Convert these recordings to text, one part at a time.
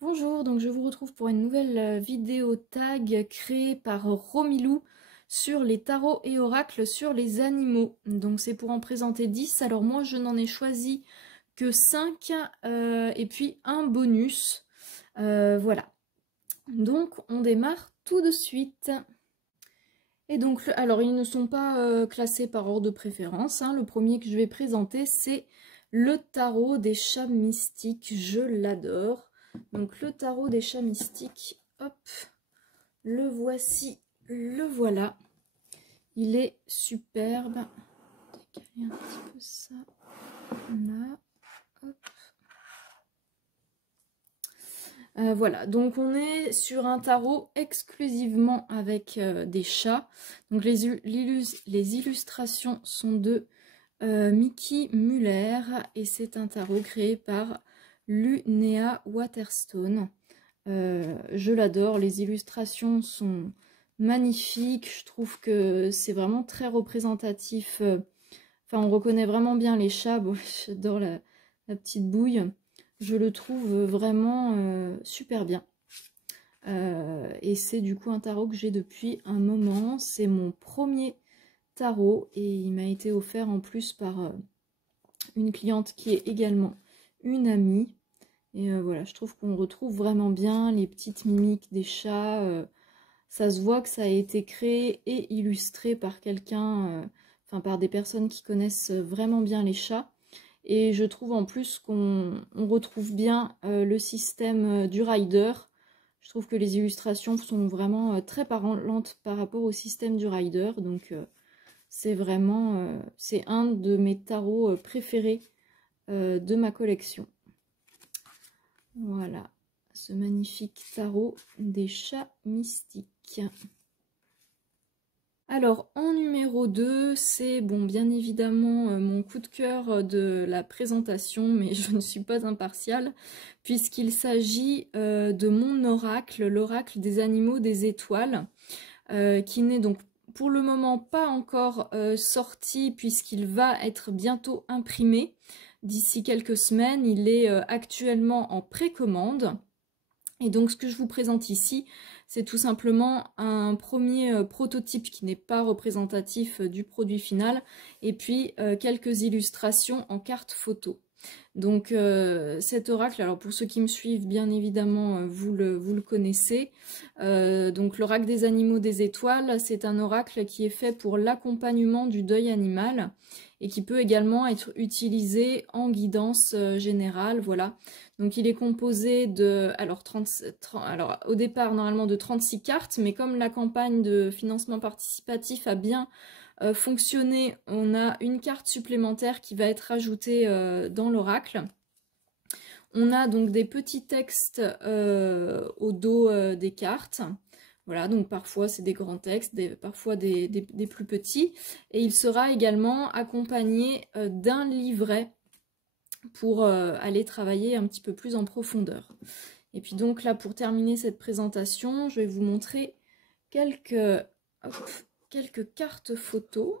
Bonjour, donc je vous retrouve pour une nouvelle vidéo tag créée par Romilou sur les tarots et oracles sur les animaux. Donc c'est pour en présenter 10, alors moi je n'en ai choisi que 5 et puis un bonus. Voilà, donc on démarre tout de suite. Et donc, alors ils ne sont pas classés par ordre de préférence, hein. Le premier que je vais présenter c'est le tarot des chats mystiques, je l'adore. Donc le tarot des chats mystiques, hop, le voici, le voilà. Il est superbe. Décaler un petit peu ça. Là, hop. Voilà, donc on est sur un tarot exclusivement avec des chats. Donc les illustrations sont de Mickey Muller et c'est un tarot créé par Lunéa Waterstone. Je l'adore, les illustrations sont magnifiques, je trouve que c'est vraiment très représentatif. Enfin, on reconnaît vraiment bien les chats. Bon, j'adore la petite bouille. Je le trouve vraiment super bien. Et c'est du coup un tarot que j'ai depuis un moment. C'est mon premier tarot et il m'a été offert en plus par une cliente qui est également une amie. Et voilà, je trouve qu'on retrouve vraiment bien les petites mimiques des chats. Ça se voit que ça a été créé et illustré par quelqu'un, enfin par des personnes qui connaissent vraiment bien les chats. Et je trouve en plus qu'on retrouve bien le système du rider. Je trouve que les illustrations sont vraiment très parlantes par rapport au système du rider. Donc c'est vraiment, c'est un de mes tarots préférés de ma collection. Voilà, ce magnifique tarot des chats mystiques. Alors, en numéro 2, c'est, bon, bien évidemment, mon coup de cœur de la présentation, mais je ne suis pas impartiale, puisqu'il s'agit de mon oracle, l'oracle des animaux des étoiles, qui n'est donc pour le moment pas encore sorti, puisqu'il va être bientôt imprimé. D'ici quelques semaines, il est actuellement en précommande. Et donc ce que je vous présente ici, c'est tout simplement un premier prototype qui n'est pas représentatif du produit final, et puis quelques illustrations en carte photo. Donc cet oracle, alors pour ceux qui me suivent, bien évidemment, vous le connaissez. Donc l'oracle des animaux des étoiles, c'est un oracle qui est fait pour l'accompagnement du deuil animal et qui peut également être utilisé en guidance générale, voilà. Donc il est composé de, alors au départ normalement de 36 cartes, mais comme la campagne de financement participatif a bien fonctionné, on a une carte supplémentaire qui va être ajoutée dans l'oracle. On a donc des petits textes au dos des cartes. Voilà, donc parfois c'est des grands textes, parfois des plus petits. Et il sera également accompagné d'un livret pour aller travailler un petit peu plus en profondeur. Et puis donc là, pour terminer cette présentation, je vais vous montrer quelques cartes photos.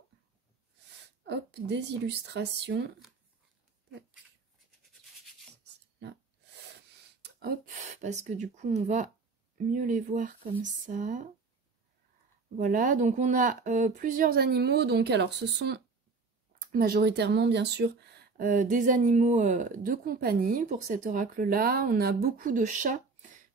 Hop, des illustrations. Là. Hop, parce que du coup, on va mieux les voir comme ça. Voilà, donc on a plusieurs animaux. Donc alors, ce sont majoritairement, bien sûr, des animaux de compagnie pour cet oracle-là. On a beaucoup de chats,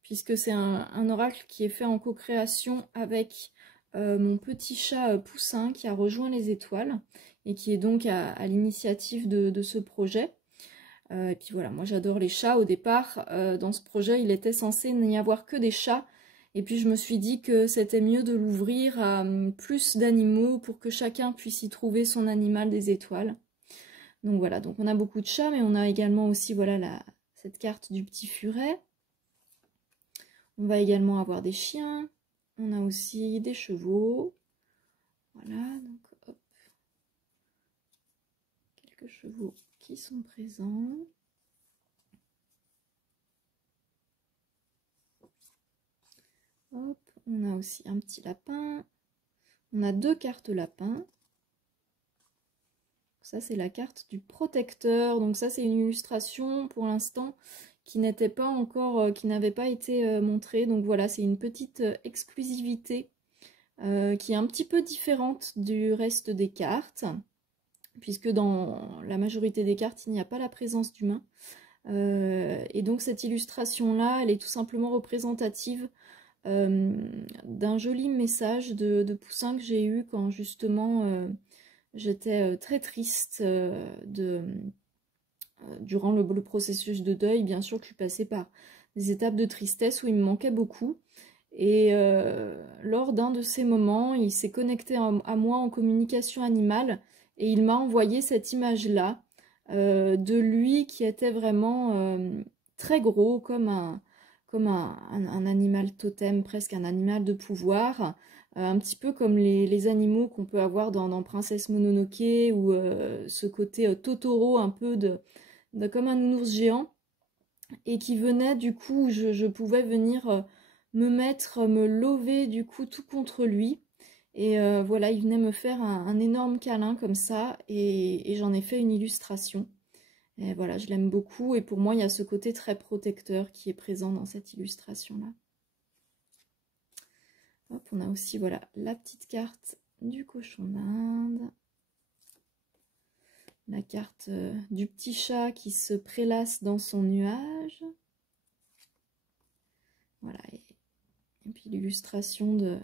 puisque c'est un oracle qui est fait en co-création avec mon petit chat Poussin qui a rejoint les étoiles et qui est donc à l'initiative de ce projet. Et puis voilà, moi j'adore les chats. Au départ, dans ce projet, il était censé n'y avoir que des chats. Et puis je me suis dit que c'était mieux de l'ouvrir à plus d'animaux pour que chacun puisse y trouver son animal des étoiles. Donc voilà, donc on a beaucoup de chats, mais on a également aussi voilà cette carte du petit furet. On va également avoir des chiens. On a aussi des chevaux. Voilà, donc hop. Quelques chevaux qui sont présents. Hop, on a aussi un petit lapin. On a deux cartes lapins. Ça, c'est la carte du protecteur. Donc ça, c'est une illustration pour l'instant qui n'était pas encore, qui n'avait pas été montré. Donc voilà, c'est une petite exclusivité qui est un petit peu différente du reste des cartes, puisque dans la majorité des cartes, il n'y a pas la présence d'humains. Et donc cette illustration-là, elle est tout simplement représentative d'un joli message de poussin que j'ai eu quand justement j'étais très triste durant le processus de deuil. Bien sûr que je suis passée par des étapes de tristesse où il me manquait beaucoup. Et lors d'un de ces moments, il s'est connecté à moi en communication animale et il m'a envoyé cette image-là de lui qui était vraiment très gros, comme un animal totem, presque un animal de pouvoir, un petit peu comme les animaux qu'on peut avoir dans Princesse Mononoke, ou ce côté Totoro, un peu comme un nounours géant, et qui venait du coup, je pouvais venir me lever du coup tout contre lui. Et voilà, il venait me faire un énorme câlin comme ça, et j'en ai fait une illustration. Et voilà, je l'aime beaucoup, et pour moi, il y a ce côté très protecteur qui est présent dans cette illustration-là. Hop, on a aussi, voilà, la petite carte du cochon d'Inde. La carte du petit chat qui se prélasse dans son nuage. Voilà, et puis l'illustration de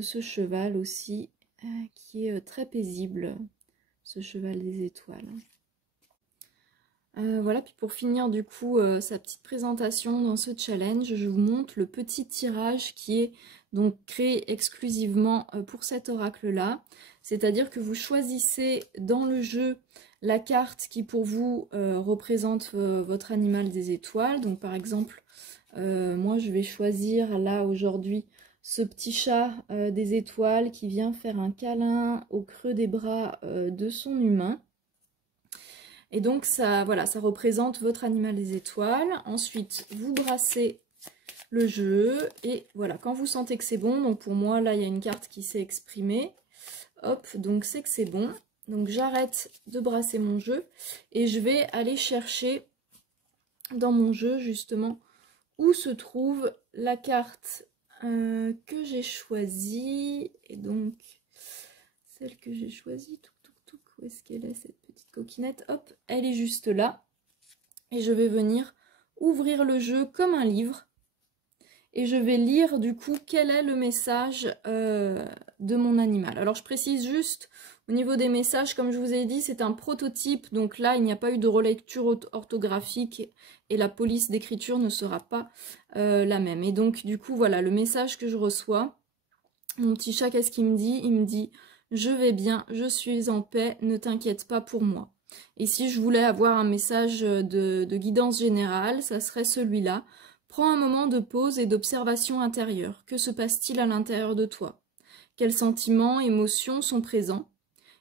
ce cheval aussi, qui est très paisible, ce cheval des étoiles. Voilà, puis pour finir du coup sa petite présentation dans ce challenge, je vous montre le petit tirage qui est donc créé exclusivement pour cet oracle-là. C'est-à-dire que vous choisissez dans le jeu la carte qui pour vous représente votre animal des étoiles. Donc par exemple, moi je vais choisir là aujourd'hui ce petit chat des étoiles qui vient faire un câlin au creux des bras de son humain. Et donc ça, voilà, ça représente votre animal des étoiles. Ensuite, vous brassez le jeu et voilà, quand vous sentez que c'est bon, donc pour moi là il y a une carte qui s'est exprimée, hop, donc c'est que c'est bon. Donc j'arrête de brasser mon jeu et je vais aller chercher dans mon jeu justement où se trouve la carte que j'ai choisie. Et donc celle que j'ai choisie, où est-ce qu'elle est cette petite coquinette? Hop, elle est juste là. Et je vais venir ouvrir le jeu comme un livre. Et je vais lire du coup quel est le message de mon animal. Alors je précise juste, au niveau des messages, comme je vous ai dit, c'est un prototype. Donc là, il n'y a pas eu de relecture orthographique et la police d'écriture ne sera pas la même. Et donc du coup, voilà, le message que je reçois. Mon petit chat, qu'est-ce qu'il me dit? Il me dit: je vais bien, je suis en paix, ne t'inquiète pas pour moi. Et si je voulais avoir un message de guidance générale, ça serait celui-là. Prends un moment de pause et d'observation intérieure. Que se passe-t-il à l'intérieur de toi? Quels sentiments, émotions sont présents?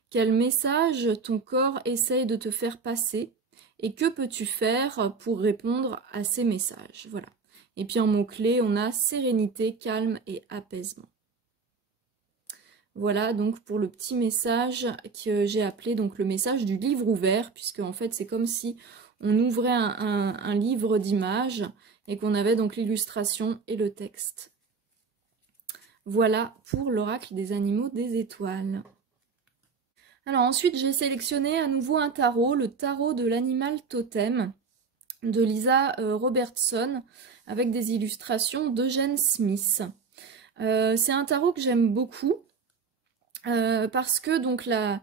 Quel message ton corps essaye de te faire passer? Et que peux-tu faire pour répondre à ces messages? Voilà. Et puis en mots-clés, on a sérénité, calme et apaisement. Voilà donc pour le petit message que j'ai appelé donc le message du livre ouvert, puisque en fait c'est comme si on ouvrait un livre d'images et qu'on avait donc l'illustration et le texte. Voilà pour l'oracle des animaux des étoiles. Alors ensuite j'ai sélectionné à nouveau un tarot, le tarot de l'animal totem de Lisa Robertson, avec des illustrations d'Eugène Smith. C'est un tarot que j'aime beaucoup. Parce que donc la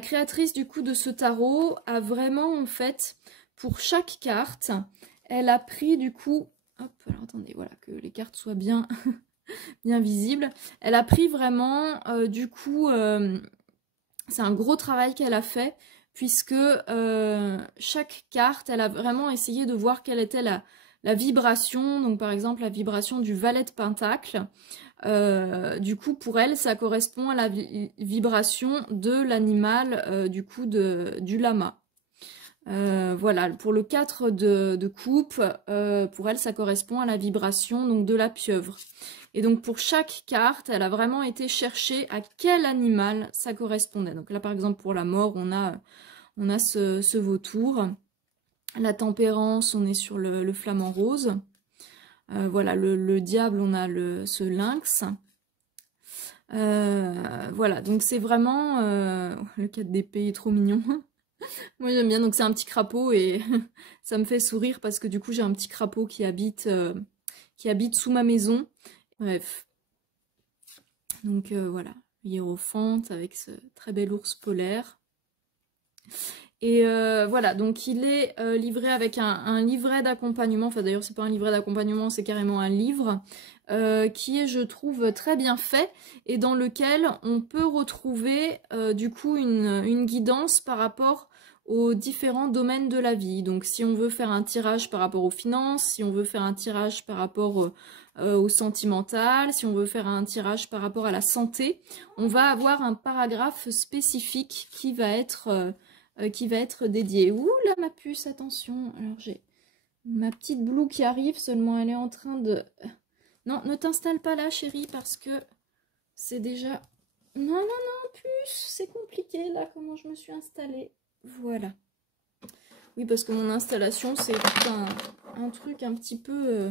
créatrice du coup de ce tarot a vraiment en fait pour chaque carte, elle a pris du coup, hop, alors attendez, voilà, que les cartes soient bien, bien visibles, elle a pris vraiment du coup, c'est un gros travail qu'elle a fait, puisque chaque carte, elle a vraiment essayé de voir quelle était la vibration, donc par exemple la vibration du valet de pentacle. Du coup pour elle ça correspond à la vibration de l'animal du coup du lama. Voilà, pour le 4 de coupe, pour elle ça correspond à la vibration donc de la pieuvre. Et donc pour chaque carte, elle a vraiment été chercher à quel animal ça correspondait. Donc là par exemple pour la mort, on a ce vautour. La tempérance, on est sur le flamant rose. Voilà, le diable, on a ce lynx. Voilà, donc c'est vraiment... le 4 d'épée est trop mignon. Moi j'aime bien, donc c'est un petit crapaud et ça me fait sourire parce que du coup j'ai un petit crapaud qui habite sous ma maison. Bref. Donc voilà, hiérophante avec ce très bel ours polaire. Et voilà, donc il est livré avec un livret d'accompagnement, enfin d'ailleurs c'est pas un livret d'accompagnement, c'est carrément un livre, qui est je trouve très bien fait et dans lequel on peut retrouver du coup une guidance par rapport aux différents domaines de la vie. Donc si on veut faire un tirage par rapport aux finances, si on veut faire un tirage par rapport au sentimental, si on veut faire un tirage par rapport à la santé, on va avoir un paragraphe spécifique qui va être dédié. Ouh là ma puce, attention. Alors j'ai ma petite Blue qui arrive, seulement elle est en train de... Non, ne t'installe pas là chérie parce que c'est déjà... Non, non, non, puce, c'est compliqué là comment je me suis installée. Voilà. Oui, parce que mon installation c'est tout un truc un petit peu...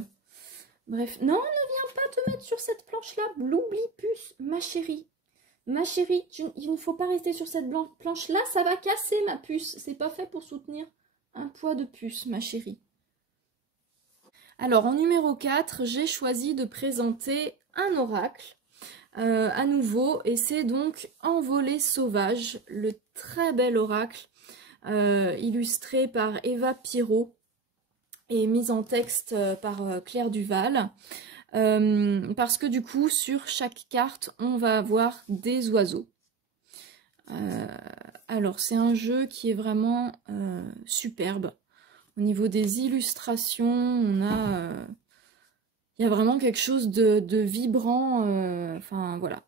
Bref, non, ne viens pas te mettre sur cette planche là, Bluebly puce, ma chérie. Ma chérie, il ne faut pas rester sur cette planche-là, ça va casser ma puce. C'est pas fait pour soutenir un poids de puce, ma chérie. Alors, en numéro 4, j'ai choisi de présenter un oracle à nouveau. Et c'est donc Envolée sauvage, le très bel oracle illustré par Eva Pirot et mis en texte par Claire Duval. Parce que du coup, sur chaque carte, on va avoir des oiseaux. Alors, c'est un jeu qui est vraiment superbe. Au niveau des illustrations, il y a vraiment quelque chose de vibrant. Enfin, voilà.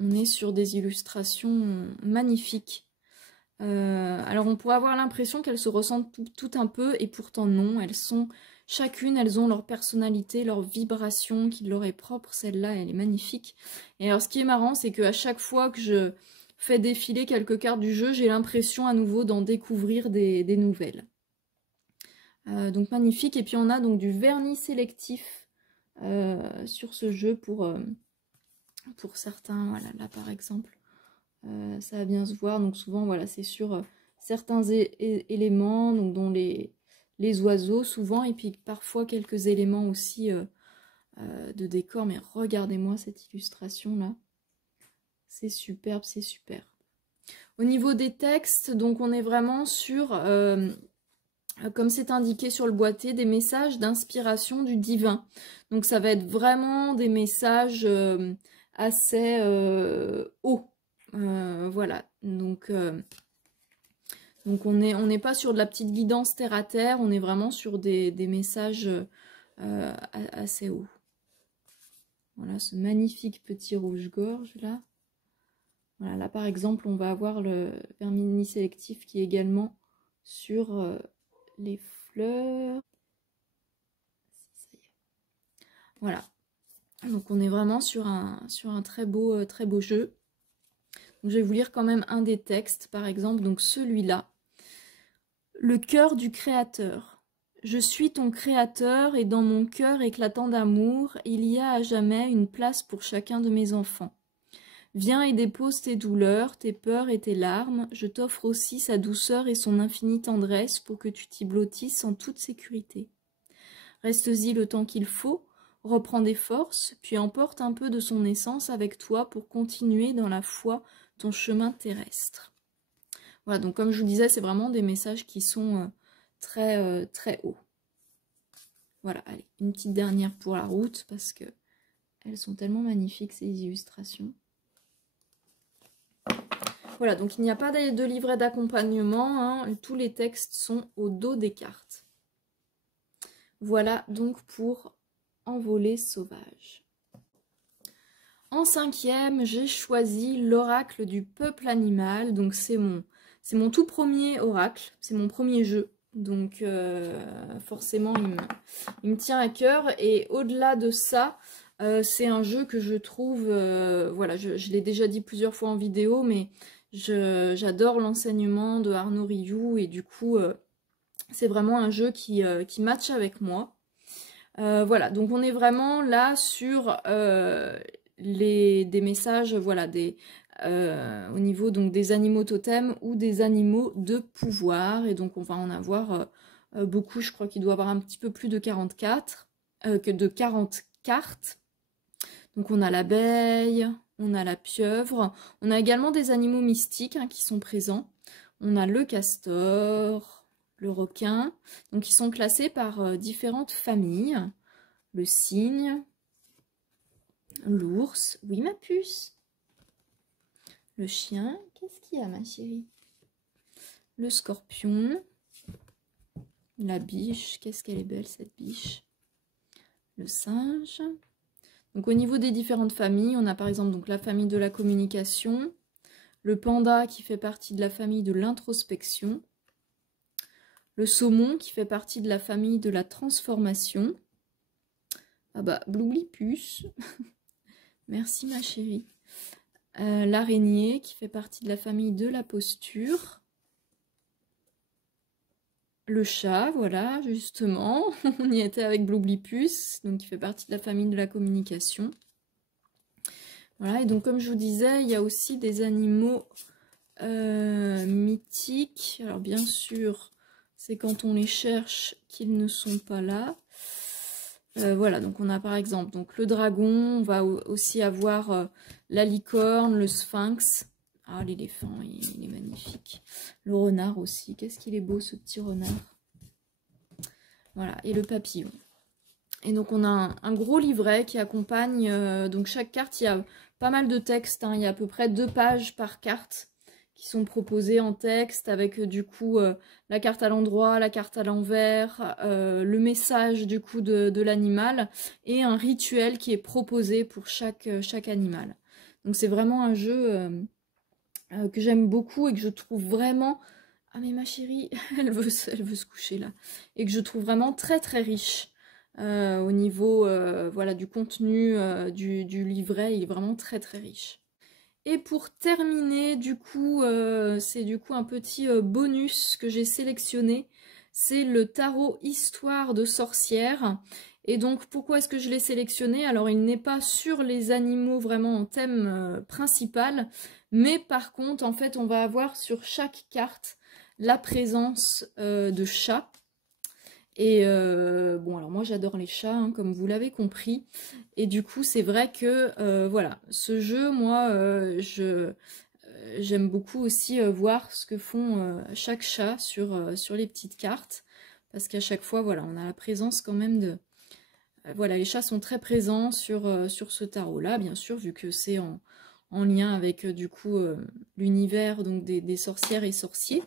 On est sur des illustrations magnifiques. Alors, on pourrait avoir l'impression qu'elles se ressentent tout un peu, et pourtant non. Chacune, elles ont leur personnalité, leur vibration qui leur est propre. Celle-là, elle est magnifique. Et alors, ce qui est marrant, c'est qu'à chaque fois que je fais défiler quelques cartes du jeu, j'ai l'impression à nouveau d'en découvrir des nouvelles. Donc magnifique. Et puis on a donc du vernis sélectif sur ce jeu pour certains. Voilà, là par exemple, ça va bien se voir. Donc souvent, voilà, c'est sur certains éléments, donc dont les oiseaux souvent, et puis parfois quelques éléments aussi de décor. Mais regardez-moi cette illustration là. C'est superbe, c'est super. Au niveau des textes, donc on est vraiment sur, comme c'est indiqué sur le boîtier, des messages d'inspiration du divin. Donc ça va être vraiment des messages assez hauts. Voilà, donc on n'est pas sur de la petite guidance terre à terre, on est vraiment sur des messages assez hauts. Voilà, ce magnifique petit rouge-gorge là. Voilà, là par exemple, on va avoir le vernis sélectif qui est également sur les fleurs. Voilà, donc on est vraiment sur un très beau jeu. Donc, je vais vous lire quand même un des textes, par exemple, donc celui-là. Le cœur du créateur. Je suis ton créateur et dans mon cœur éclatant d'amour, il y a à jamais une place pour chacun de mes enfants. Viens et dépose tes douleurs, tes peurs et tes larmes. Je t'offre aussi sa douceur et son infinie tendresse pour que tu t'y blottisses en toute sécurité. Reste-y le temps qu'il faut, reprends des forces, puis emporte un peu de son essence avec toi pour continuer dans la foi ton chemin terrestre. Voilà, donc comme je vous disais, c'est vraiment des messages qui sont très hauts. Voilà, allez, une petite dernière pour la route parce que elles sont tellement magnifiques ces illustrations. Voilà, donc il n'y a pas de livret d'accompagnement, hein, tous les textes sont au dos des cartes. Voilà donc pour Envolée sauvage. En 5e, j'ai choisi l'oracle du peuple animal, donc c'est mon tout premier oracle, c'est mon premier jeu, donc forcément il me tient à cœur, et au-delà de ça, c'est un jeu que je trouve, voilà, je l'ai déjà dit plusieurs fois en vidéo, mais j'adore l'enseignement de Arnaud Rioux, et du coup, C'est vraiment un jeu qui match avec moi. Voilà, donc on est vraiment là sur des messages, voilà, au niveau donc des animaux totems ou des animaux de pouvoir. Et donc on va en avoir beaucoup, je crois qu'il doit y avoir un petit peu plus de 44, que de 40 cartes. Donc on a l'abeille, on a la pieuvre, on a également des animaux mystiques qui sont présents. On a le castor, le requin, donc ils sont classés par différentes familles. Le cygne, l'ours, oui ma puce, le chien, qu'est-ce qu'il y a ma chérie? Le scorpion, la biche, qu'est-ce qu'elle est belle cette biche? Le singe. Donc au niveau des différentes familles, on a par exemple donc la famille de la communication, le panda qui fait partie de la famille de l'introspection, le saumon qui fait partie de la famille de la transformation. Ah bah, Bloublipus, merci ma chérie. L'araignée qui fait partie de la famille de la posture. Le chat, voilà, justement, on y était avec Bloublipus, donc qui fait partie de la famille de la communication. Voilà, et donc comme je vous disais, il y a aussi des animaux mythiques. Alors bien sûr, c'est quand on les cherche qu'ils ne sont pas là. Voilà, donc on a par exemple donc le dragon, on va aussi avoir la licorne, le sphinx. Ah, l'éléphant, il est magnifique. Le renard aussi, qu'est-ce qu'il est beau ce petit renard. Voilà, et le papillon. Et donc on a un gros livret qui accompagne, donc chaque carte, il y a pas mal de textes, il y a à peu près 2 pages par carte qui sont proposées en texte avec du coup la carte à l'endroit, la carte à l'envers, le message du coup de l'animal et un rituel qui est proposé pour chaque animal. Donc c'est vraiment un jeu que j'aime beaucoup et que je trouve vraiment... Ah mais ma chérie, elle veut se coucher là. Et que je trouve vraiment très très riche. Au niveau voilà, du contenu du livret, il est vraiment très très riche. Et pour terminer, du coup, c'est du coup un petit bonus que j'ai sélectionné. C'est le tarot Histoire de sorcière. Et donc, pourquoi est-ce que je l'ai sélectionné? Alors, il n'est pas sur les animaux vraiment en thème principal. Mais par contre, en fait, on va avoir sur chaque carte la présence de chats. Et bon, alors moi j'adore les chats, comme vous l'avez compris. Et du coup, c'est vrai que, voilà, ce jeu, moi, j'aime beaucoup aussi voir ce que font chaque chat sur les petites cartes. Parce qu'à chaque fois, voilà, on a la présence quand même de... voilà, les chats sont très présents sur ce tarot-là, bien sûr, vu que c'est en lien avec, du coup, l'univers donc des sorcières et sorciers.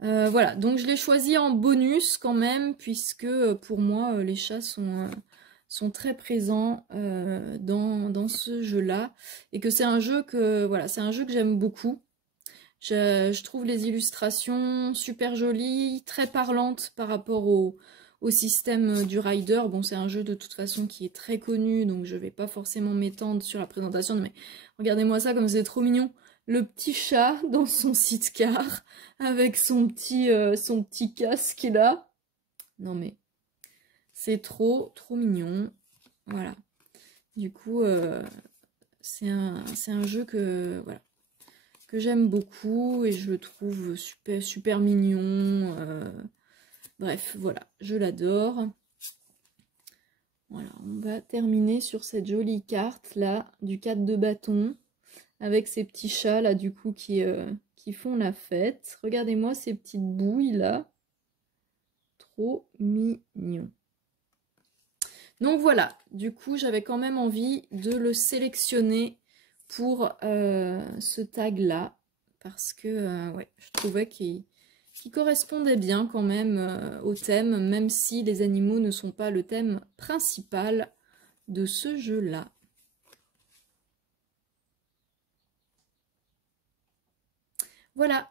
Voilà, donc je l'ai choisi en bonus quand même, puisque pour moi, les chats sont très présents dans ce jeu-là. Et que c'est un jeu que, voilà, c'est un jeu que j'aime beaucoup. Je trouve les illustrations super jolies, très parlantes par rapport au système du Rider. Bon, c'est un jeu de toute façon qui est très connu, donc je vais pas forcément m'étendre sur la présentation, mais regardez-moi ça comme c'est trop mignon. Le petit chat dans son sidecar avec son petit casque là. Non mais c'est trop mignon. Voilà. Du coup, c'est un jeu que voilà, que j'aime beaucoup et je le trouve super mignon. Bref, voilà, je l'adore. Voilà, on va terminer sur cette jolie carte là du 4 de bâton avec ces petits chats là du coup qui font la fête. Regardez-moi ces petites bouilles là. Trop mignon. Donc voilà, du coup j'avais quand même envie de le sélectionner pour ce tag là. Parce que ouais, je trouvais qu'il correspondait bien quand même au thème, même si les animaux ne sont pas le thème principal de ce jeu là. Voilà.